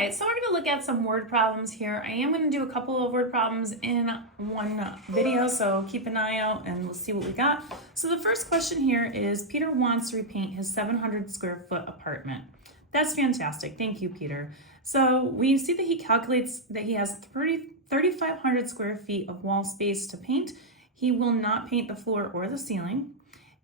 right, so we're going to look at some word problems here. I am going to do a couple of word problems in one video, so keep an eye out and we'll see what we got. So the first question here is Peter wants to repaint his 700 square foot apartment. That's fantastic. Thank you, Peter. So we see that he calculates that he has 3,500 square feet of wall space to paint. He will not paint the floor or the ceiling.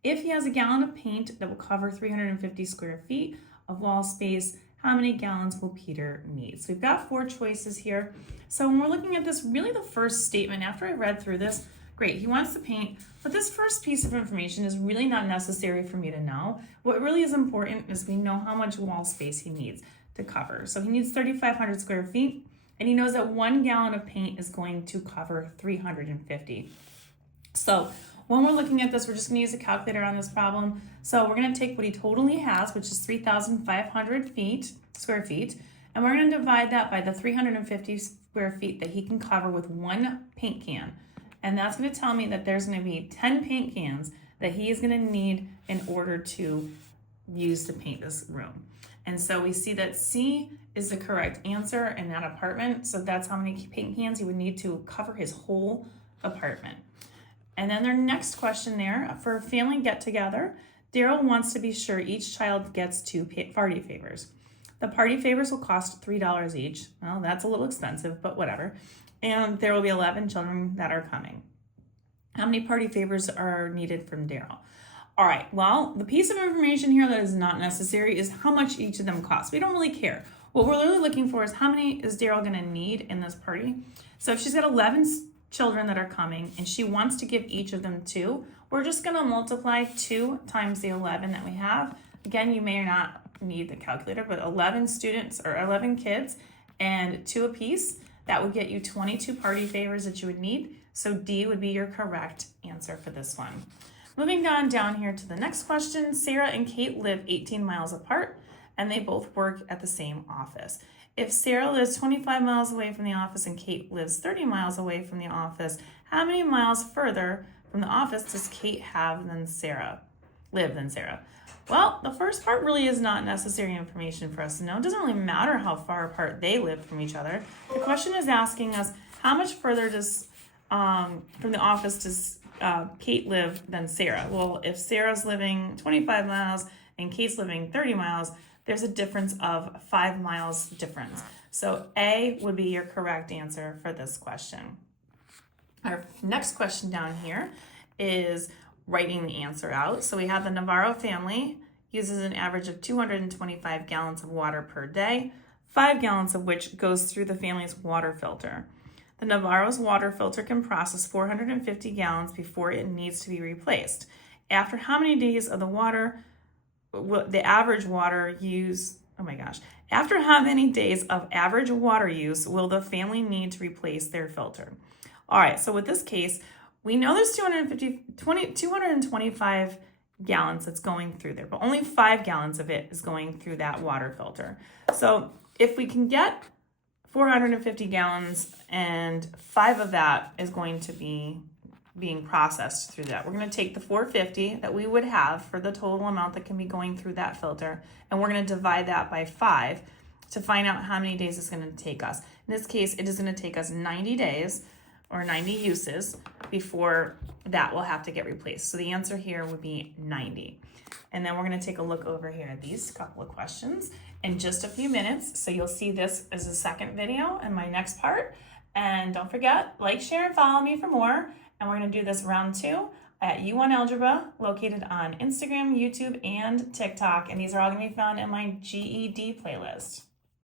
If he has a gallon of paint that will cover 350 square feet of wall space, how many gallons will Peter need? So we've got four choices here. So when we're looking at this, really the first statement, after I read through this, great, he wants to paint, but this first piece of information is really not necessary for me to know. What really is important is we know how much wall space he needs to cover. So he needs 3,500 square feet, and he knows that 1 gallon of paint is going to cover 350. So when we're looking at this, we're just going to use a calculator on this problem. So we're going to take what he totally has, which is 3,500 square feet, and we're going to divide that by the 350 square feet that he can cover with one paint can. And that's going to tell me that there's going to be 10 paint cans that he is going to need in order to use to paint this room. And so we see that C is the correct answer in that apartment. So that's how many paint cans he would need to cover his whole apartment. And then their next question there, for a family get-together, Daryl wants to be sure each child gets 2 party favors. The party favors will cost $3 each. Well, that's a little expensive, but whatever. And there will be 11 children that are coming. How many party favors are needed from Daryl? All right, well, the piece of information here that is not necessary is how much each of them costs. We don't really care. What we're really looking for is how many is Daryl going to need in this party. So if she's got 11 children that are coming and she wants to give each of them 2, we're just going to multiply 2 times the 11 that we have. Again, you may or not need the calculator, but 11 students or 11 kids and 2 apiece, that would get you 22 party favors that you would need. So D would be your correct answer for this one. Moving on down here to the next question, Sarah and Kate live 18 miles apart and they both work at the same office. If Sarah lives 25 miles away from the office and Kate lives 30 miles away from the office, how many miles further from the office does Kate live than Sarah? Well, the first part really is not necessary information for us to know. It doesn't really matter how far apart they live from each other. The question is asking us how much further does from the office does Kate live than Sarah? Well, if Sarah's living 25 miles and Kate's living 30 miles, there's a difference of 5 miles difference. So A would be your correct answer for this question. Our next question down here is writing the answer out. So we have the Navarro family uses an average of 225 gallons of water per day, 5 gallons of which goes through the family's water filter. The Navarro's water filter can process 450 gallons before it needs to be replaced. After how many days of after how many days of average water use will the family need to replace their filter? All right, so with this case, we know there's 225 gallons that's going through there, but only 5 gallons of it is going through that water filter. So if we can get 450 gallons and 5 of that is going to be being processed through that, we're going to take the 450 that we would have for the total amount that can be going through that filter, and we're going to divide that by 5 to find out how many days it's going to take us. In this case, it is going to take us 90 days or 90 uses before that will have to get replaced. So the answer here would be 90. And then we're going to take a look over here at these couple of questions in just a few minutes. So you'll see this as a second video in my next part. And don't forget, like, share, and follow me for more. And we're going to do this round 2 at U1 Algebra, located on Instagram, YouTube, and TikTok. And these are all going to be found in my GED playlist.